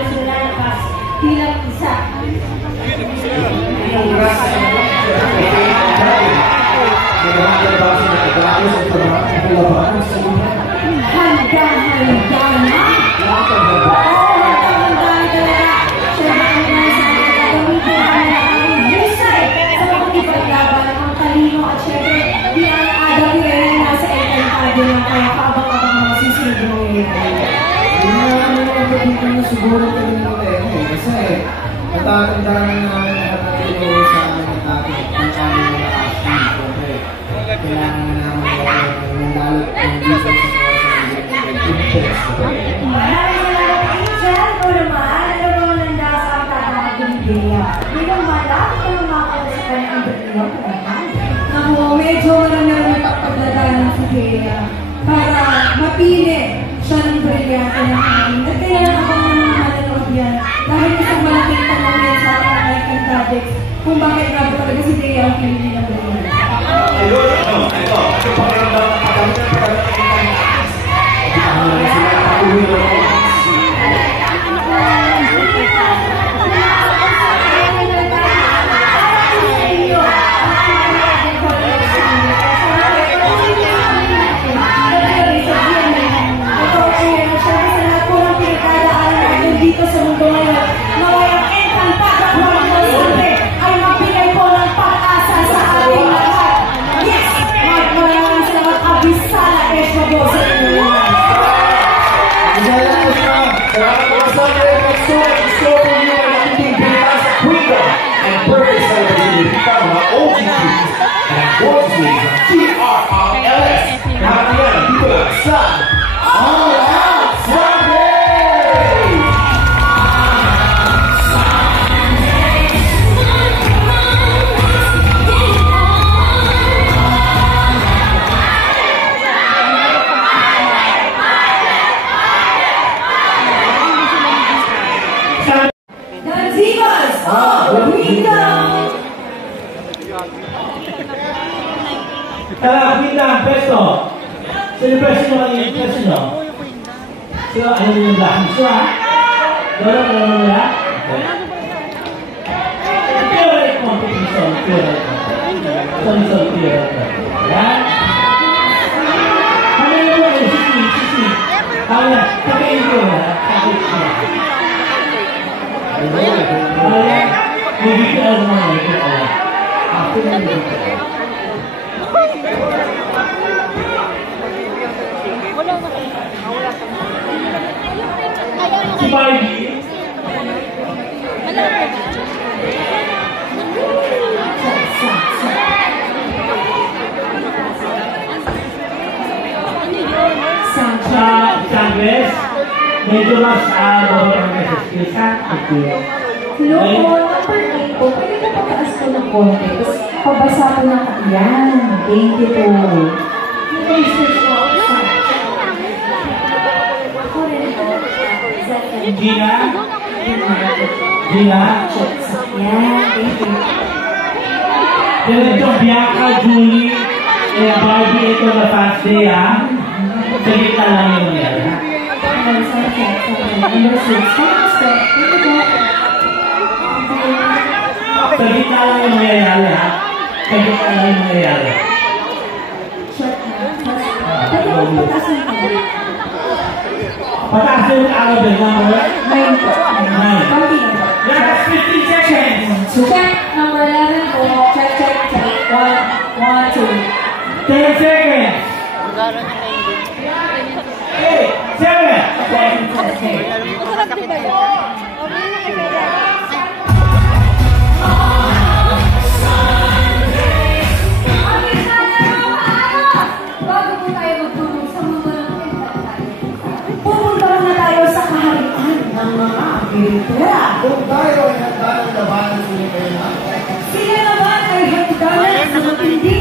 halos lalakas bilang isa. Handa na! Siguro ka rin ng tema kasi natandaan namin ito sa ating ng aming mga actions. Kailangan namin ng dalat ng diesel sa interest. Angel, o naman, alam mo nanda sa ang tatawagin niya. Hindi naman malapit ko yung makakasapan ang batiyo. Ako, medyo marami pagpagdadaan si Gea para mapili siya ng brilyante ng aking. At kaya ako nanonood yan dahil isang malaking tanong yan sa aking Icon Projects kung bakit nga ba talaga si Gea ang pinili ng brilyante. Ayun, ito. Ito pakiramdam ng pagkakas. Dito sa mundo ngayon, naway ang encantada Horizonte ay magbigay po ng pag-asa sa ating lahat. Yes! Maraming salamat, Abisala Escobo sa inyo. Salamat po sa akin. Gusto po niyo ay nakiting Pilipinas sa Freedom and Purpose sa Pilipinas mga OGPs and voices ng TRRLS. Nakakaya dito lang sa All Out Sunday! Tara, kita ang peso. Celebration naman yung peso nyo. So, ano yung lahat? So, Dora, ano mo nila? Pure competition. Pure. Yan. Ano yung mga sisi. Ano yan? Pagkain ko na. Ano yan? May bigyan ang mga ito. After na yung si Barbie. Sa Sangres, medyo mas bago ang skills ha. Loko, number 8 po, pwede na pagkaas ko ng konti. Tapos pabasa ko ng yan. Thank you po. Gina? Yan, thank you. Ito, Bianca, Julie, Barbie, ito na fast day ha. Sa gitna lang yung nangyari ha. Number 6. Sa gitna lang yung nangyayari ha. Sa gitna lang yung nangyayari. Pataas yung araw din number? 9 po. 9. Last 15 seconds. So check, number 11 po. Check. 1, 2. 10 seconds. 8, Kaya, kung tayo ay handa ng labanan sa Pilipinas, Sila naman ay handa na sa matindi